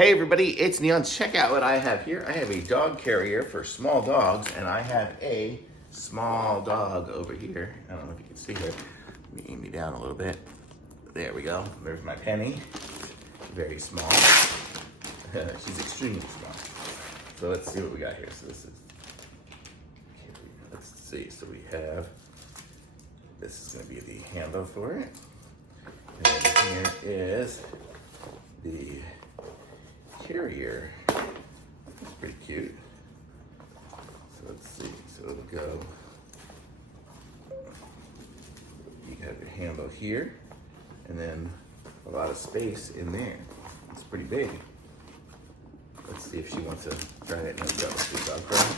Hey everybody, it's Neon. Check out what I have here. I have a dog carrier for small dogs, and I have a small dog over here. I don't know if you can see her. Let me aim me down a little bit. There we go. There's my Penny. Very small. She's extremely small. So let's see what we got here. So this is, let's see. So we have, this is going to be the handle for it. And here is the carrier. It's pretty cute. So let's see. So it'll go. You have your handle here, and then a lot of space in there. It's pretty big. Let's see if she wants to try it. No, Velcro.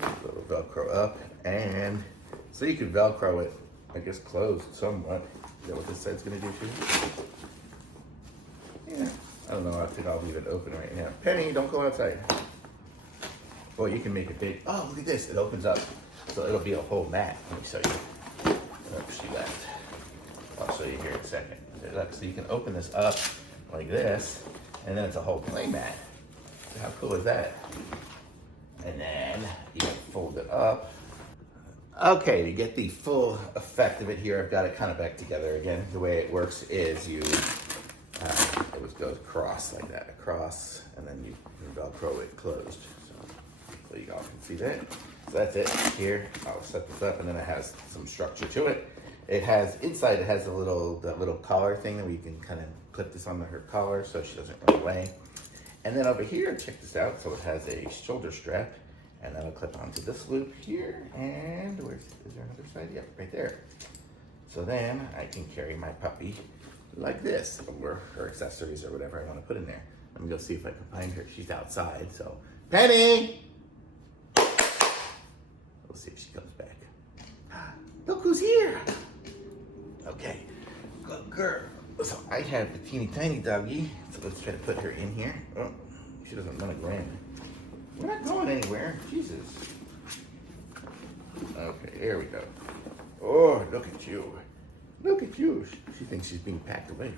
A little Velcro up, and so you can Velcro it, I guess, closed somewhat. Is that what this side's gonna do too? Yeah. I don't know, I think I'll leave it open right now. Penny, don't go outside. Well, you can make it big. Oh, look at this, it opens up. So it'll be a whole mat. Let me show you. Oh, she left. I'll show you here in a second. Look, so you can open this up like this, and then it's a whole play mat. So how cool is that? And then you can fold it up. Okay, to get the full effect of it here, I've got it kind of back together again. The way it works is you, it goes across like that, across, and then you Velcro it closed. So you all can see that. So that's it here. I'll set this up, and then it has some structure to it. It has, inside it has that little collar thing that we can kind of clip this on her collar so she doesn't run away. And then over here, check this out. So it has a shoulder strap, and that'll clip onto this loop here. And is there another side? Yep, right there. So then I can carry my puppy like this, or her accessories or whatever I want to put in there. Let me go see if I can find her. She's outside, so. Penny! We'll see if she comes back. Look who's here! Okay, good girl. So I have the teeny tiny doggy, so let's try to put her in here. Oh, she doesn't want to go in. We're not going anywhere, Jesus. Okay, there we go. Oh, look at you. Look at you. She thinks she's being packed away.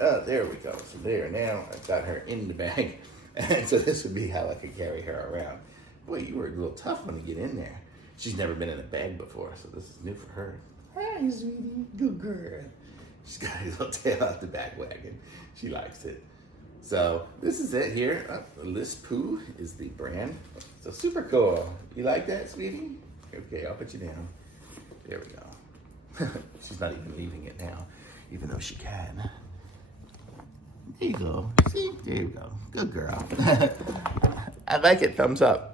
Oh, there we go. So there, now I've got her in the bag. And so this would be how I could carry her around. Boy, you were a little tough when you get in there. She's never been in a bag before, so this is new for her. Hi, sweetie. Good girl. She's got a little tail out the back wagon. She likes it. So this is it here. Lisp Poo is the brand. So super cool. You like that, sweetie? Okay, I'll put you down. There we go. She's not even leaving it now, even though she can. There you go. See? There you go. Good girl. I like it. Thumbs up.